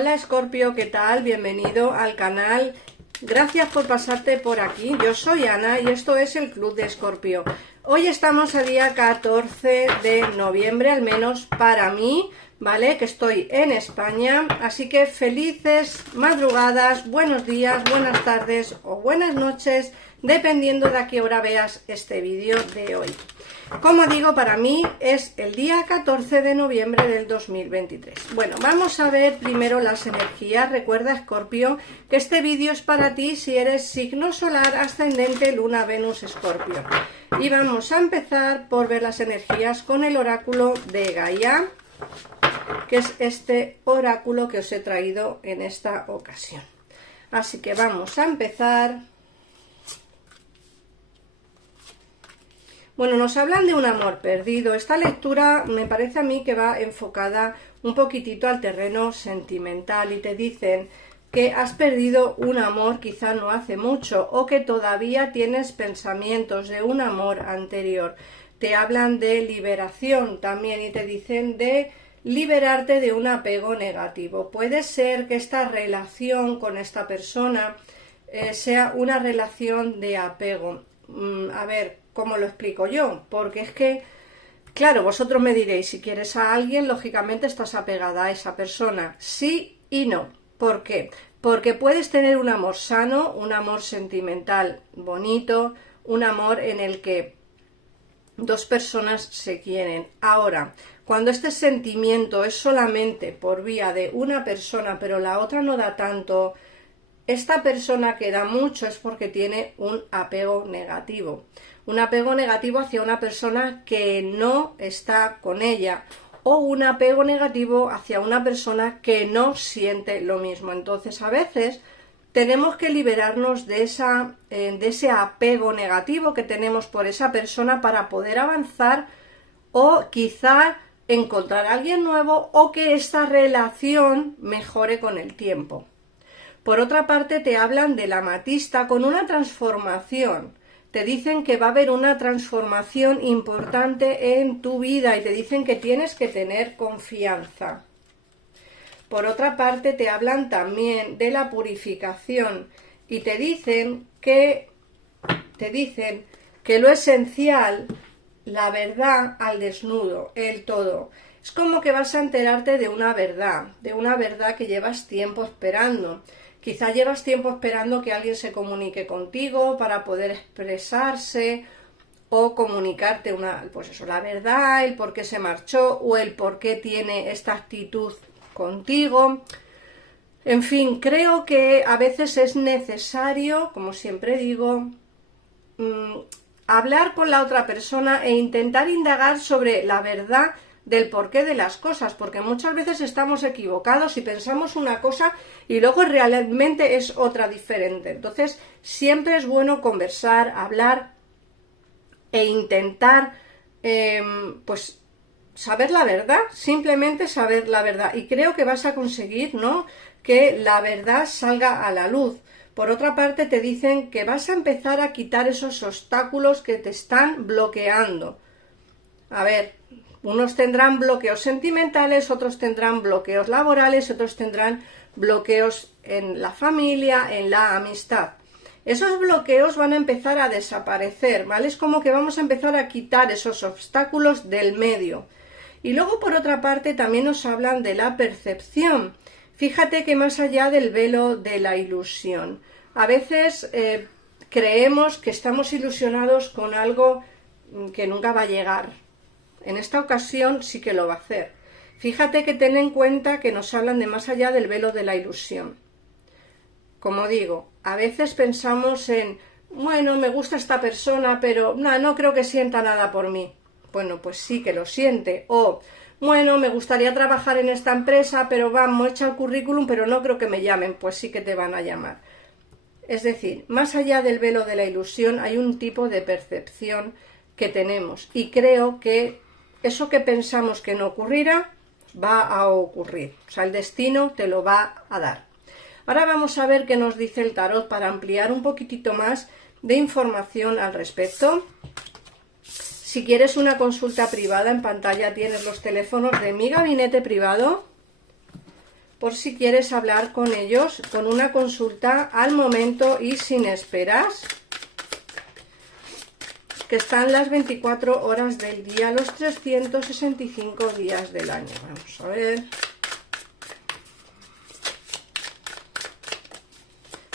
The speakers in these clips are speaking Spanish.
Hola Escorpio, ¿qué tal? Bienvenido al canal. Gracias por pasarte por aquí. Yo soy Ana y esto es el Club de Escorpio. Hoy estamos a día 14 de noviembre, al menos para mí, ¿vale? Que estoy en España. Así que felices madrugadas, buenos días, buenas tardes o buenas noches, dependiendo de a qué hora veas este vídeo de hoy. Como digo, para mí es el día 14 de noviembre del 2023. Bueno, vamos a ver primero las energías. Recuerda, Escorpio, que este vídeo es para ti si eres signo solar, ascendente, luna, Venus, Escorpio. Y vamos a empezar por ver las energías con el oráculo de Gaia, que es este oráculo que os he traído en esta ocasión. Así que vamos a empezar. Bueno, nos hablan de un amor perdido. Esta lectura me parece a mí que va enfocada un poquitito al terreno sentimental y te dicen que has perdido un amor quizá no hace mucho o que todavía tienes pensamientos de un amor anterior. Te hablan de liberación también y te dicen de liberarte de un apego negativo. Puede ser que esta relación con esta persona sea una relación de apego. A ver, ¿cómo lo explico yo? Porque es que, claro, vosotros me diréis, si quieres a alguien, lógicamente estás apegada a esa persona. Sí y no. ¿Por qué? Porque puedes tener un amor sano, un amor sentimental bonito, un amor en el que dos personas se quieren. Ahora, cuando este sentimiento es solamente por vía de una persona, pero la otra no da tanto, esta persona que da mucho es porque tiene un apego negativo. Un apego negativo hacia una persona que no está con ella, o un apego negativo hacia una persona que no siente lo mismo. Entonces, a veces tenemos que liberarnos de ese apego negativo que tenemos por esa persona para poder avanzar o quizá encontrar a alguien nuevo o que esta relación mejore con el tiempo. Por otra parte, te hablan de la amatista con una transformación. Te dicen que va a haber una transformación importante en tu vida y te dicen que tienes que tener confianza. Por otra parte, te hablan también de la purificación y te dicen que lo esencial, la verdad al desnudo, el todo. Es como que vas a enterarte de una verdad que llevas tiempo esperando. Quizá llevas tiempo esperando que alguien se comunique contigo para poder expresarse o comunicarte la verdad, el por qué se marchó o el por qué tiene esta actitud contigo. En fin, creo que a veces es necesario, como siempre digo, hablar con la otra persona e intentar indagar sobre la verdad del porqué de las cosas, porque muchas veces estamos equivocados y pensamos una cosa y luego realmente es otra diferente. Entonces, siempre es bueno conversar, hablar e intentar saber la verdad, simplemente saber la verdad. Y creo que vas a conseguir, ¿no?, que la verdad salga a la luz. Por otra parte, te dicen que vas a empezar a quitar esos obstáculos que te están bloqueando. A ver, unos tendrán bloqueos sentimentales, otros tendrán bloqueos laborales, otros tendrán bloqueos en la familia, en la amistad. Esos bloqueos van a empezar a desaparecer, ¿vale? Es como que vamos a empezar a quitar esos obstáculos del medio. Y luego, por otra parte, también nos hablan de la percepción. Fíjate que más allá del velo de la ilusión, a veces creemos que estamos ilusionados con algo que nunca va a llegar. En esta ocasión sí que lo va a hacer. Fíjate que ten en cuenta que nos hablan de más allá del velo de la ilusión. Como digo, a veces pensamos en, bueno, me gusta esta persona, pero no creo que sienta nada por mí. Bueno, pues sí que lo siente. O, bueno, me gustaría trabajar en esta empresa, pero vamos, echa el currículum, pero no creo que me llamen. Pues sí que te van a llamar. Es decir, más allá del velo de la ilusión hay un tipo de percepción que tenemos. Y creo que eso que pensamos que no ocurrirá, va a ocurrir. O sea, el destino te lo va a dar. Ahora vamos a ver qué nos dice el tarot para ampliar un poquitito más de información al respecto. Si quieres una consulta privada, en pantalla tienes los teléfonos de mi gabinete privado por si quieres hablar con ellos con una consulta al momento y sin esperas, que están las 24 horas del día, los 365 días del año. Vamos a ver.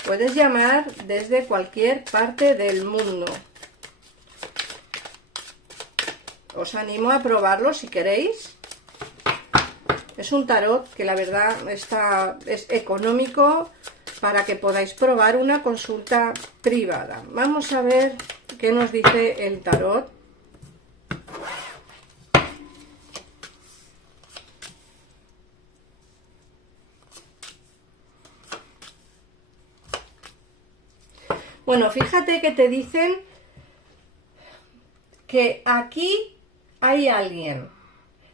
Puedes llamar desde cualquier parte del mundo. Os animo a probarlo si queréis. Es un tarot que la verdad es económico para que podáis probar una consulta privada. Vamos a ver qué nos dice el tarot. Bueno, fíjate que te dicen que aquí hay alguien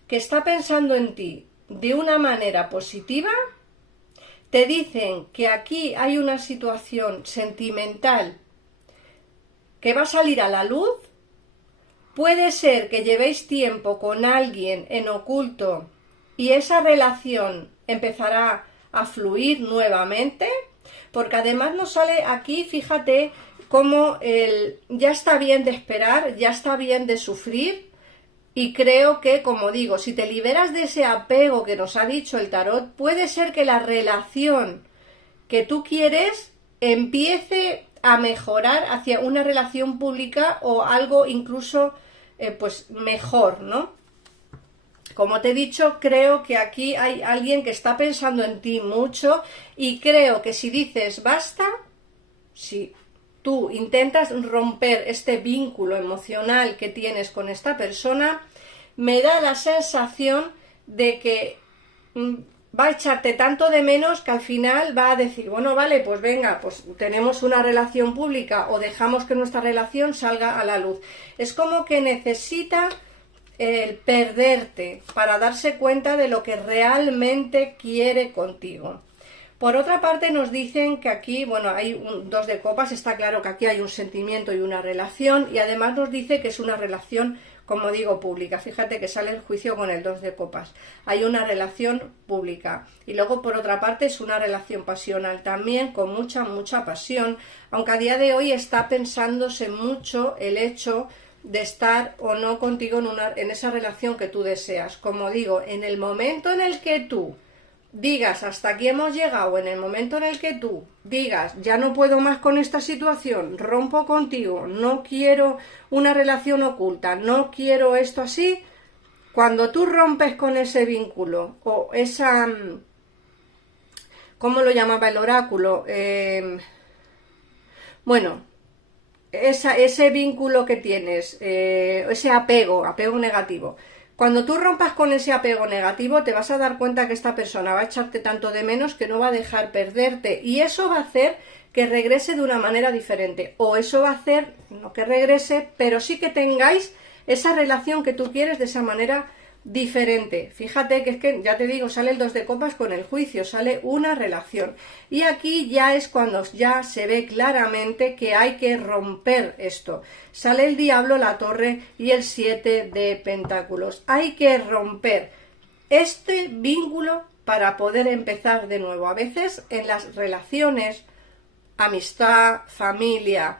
que está pensando en ti de una manera positiva. Te dicen que aquí hay una situación sentimental que va a salir a la luz. Puede ser que llevéis tiempo con alguien en oculto y esa relación empezará a fluir nuevamente, porque además nos sale aquí, fíjate, como ya está bien de esperar, ya está bien de sufrir. Y creo que, como digo, si te liberas de ese apego que nos ha dicho el tarot, puede ser que la relación que tú quieres empiece a mejorar hacia una relación pública o algo incluso pues mejor, ¿no? Como te he dicho, creo que aquí hay alguien que está pensando en ti mucho y creo que si dices basta, si tú intentas romper este vínculo emocional que tienes con esta persona, me da la sensación de que va a echarte tanto de menos que al final va a decir, bueno, vale, pues venga, pues tenemos una relación pública o dejamos que nuestra relación salga a la luz. Es como que necesita el perderte para darse cuenta de lo que realmente quiere contigo. Por otra parte nos dicen que aquí, bueno, hay un 2 de copas, está claro que aquí hay un sentimiento y una relación, y además nos dice que es una relación, como digo, pública. Fíjate que sale el juicio con el 2 de copas. Hay una relación pública. Y luego, por otra parte, es una relación pasional también, con mucha pasión, aunque a día de hoy está pensándose mucho el hecho de estar o no contigo en esa relación que tú deseas. Como digo, en el momento en el que tú digas hasta aquí hemos llegado, en el momento en el que tú digas ya no puedo más con esta situación, rompo contigo, no quiero una relación oculta, no quiero esto así, cuando tú rompes con ese vínculo o esa, ¿cómo lo llamaba el oráculo? Bueno, ese vínculo que tienes, ese apego negativo. Cuando tú rompas con ese apego negativo, te vas a dar cuenta que esta persona va a echarte tanto de menos que no va a dejar perderte. Y eso va a hacer que regrese de una manera diferente. O eso va a hacer, no que regrese, pero sí que tengáis esa relación que tú quieres de esa manera diferente. Fíjate que es que, ya te digo, sale el 2 de copas con el juicio, sale una relación. Y aquí ya es cuando ya se ve claramente que hay que romper esto. Sale el diablo, la torre y el 7 de pentáculos. Hay que romper este vínculo para poder empezar de nuevo. A veces en las relaciones, amistad, familia,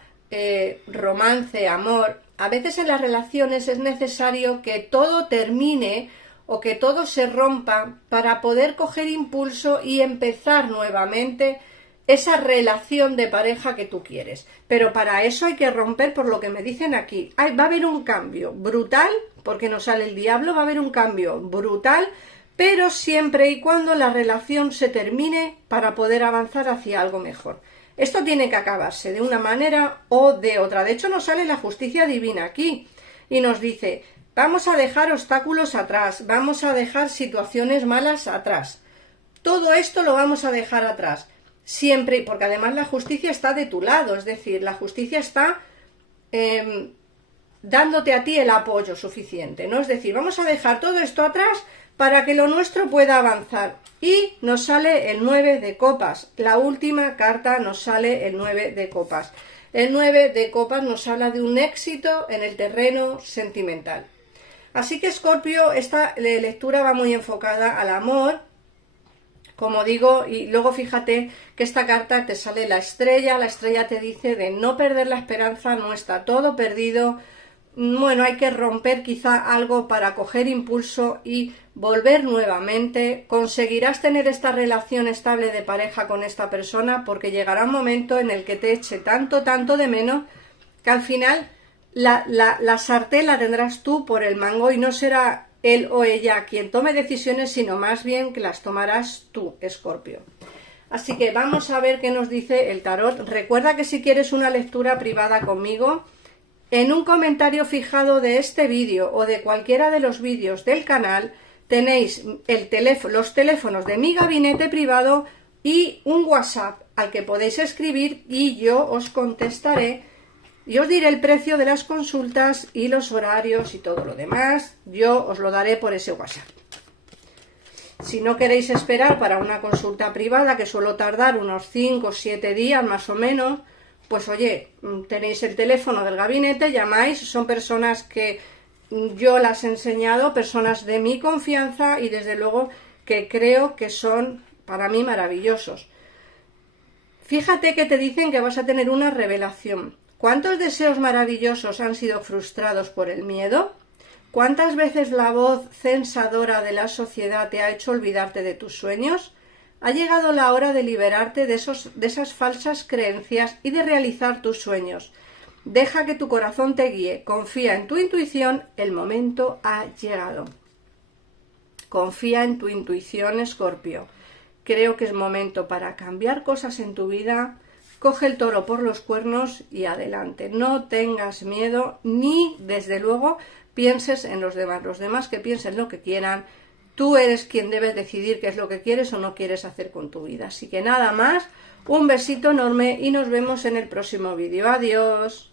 romance, amor, a veces en las relaciones es necesario que todo termine o que todo se rompa para poder coger impulso y empezar nuevamente esa relación de pareja que tú quieres. Pero para eso hay que romper, por lo que me dicen aquí. Va a haber un cambio brutal, porque nos sale el diablo, va a haber un cambio brutal, pero siempre y cuando la relación se termine para poder avanzar hacia algo mejor. Esto tiene que acabarse de una manera o de otra. De hecho, nos sale la justicia divina aquí y nos dice, vamos a dejar obstáculos atrás, vamos a dejar situaciones malas atrás. Todo esto lo vamos a dejar atrás. Siempre, porque además la justicia está de tu lado, es decir, la justicia está dándote a ti el apoyo suficiente, ¿no? Es decir, vamos a dejar todo esto atrás para que lo nuestro pueda avanzar. Y nos sale el 9 de copas. La última carta nos sale el 9 de copas. El 9 de copas nos habla de un éxito en el terreno sentimental. Así que, Escorpio, esta lectura va muy enfocada al amor, como digo, y luego fíjate que esta carta te sale la estrella te dice de no perder la esperanza, no está todo perdido. Bueno, hay que romper quizá algo para coger impulso y volver nuevamente. Conseguirás tener esta relación estable de pareja con esta persona, porque llegará un momento en el que te eche tanto de menos que al final la sartén la tendrás tú por el mango y no será él o ella quien tome decisiones, sino más bien que las tomarás tú, Escorpio. Así que vamos a ver qué nos dice el tarot. Recuerda que si quieres una lectura privada conmigo, en un comentario fijado de este vídeo o de cualquiera de los vídeos del canal tenéis los teléfonos de mi gabinete privado y un WhatsApp al que podéis escribir y yo os contestaré y os diré el precio de las consultas y los horarios y todo lo demás. Yo os lo daré por ese WhatsApp. Si no queréis esperar para una consulta privada, que suelo tardar unos 5 o 7 días más o menos, pues oye, tenéis el teléfono del gabinete, llamáis, son personas que yo las he enseñado, personas de mi confianza y desde luego que creo que son para mí maravillosos. Fíjate que te dicen que vas a tener una revelación. ¿Cuántos deseos maravillosos han sido frustrados por el miedo? ¿Cuántas veces la voz censadora de la sociedad te ha hecho olvidarte de tus sueños? Ha llegado la hora de liberarte de esas falsas creencias y de realizar tus sueños. Deja que tu corazón te guíe, confía en tu intuición, el momento ha llegado. Confía en tu intuición, Escorpio. Creo que es momento para cambiar cosas en tu vida. Coge el toro por los cuernos y adelante. No tengas miedo ni, desde luego, pienses en los demás que piensen lo que quieran. Tú eres quien debes decidir qué es lo que quieres o no quieres hacer con tu vida. Así que nada más, un besito enorme y nos vemos en el próximo vídeo. Adiós.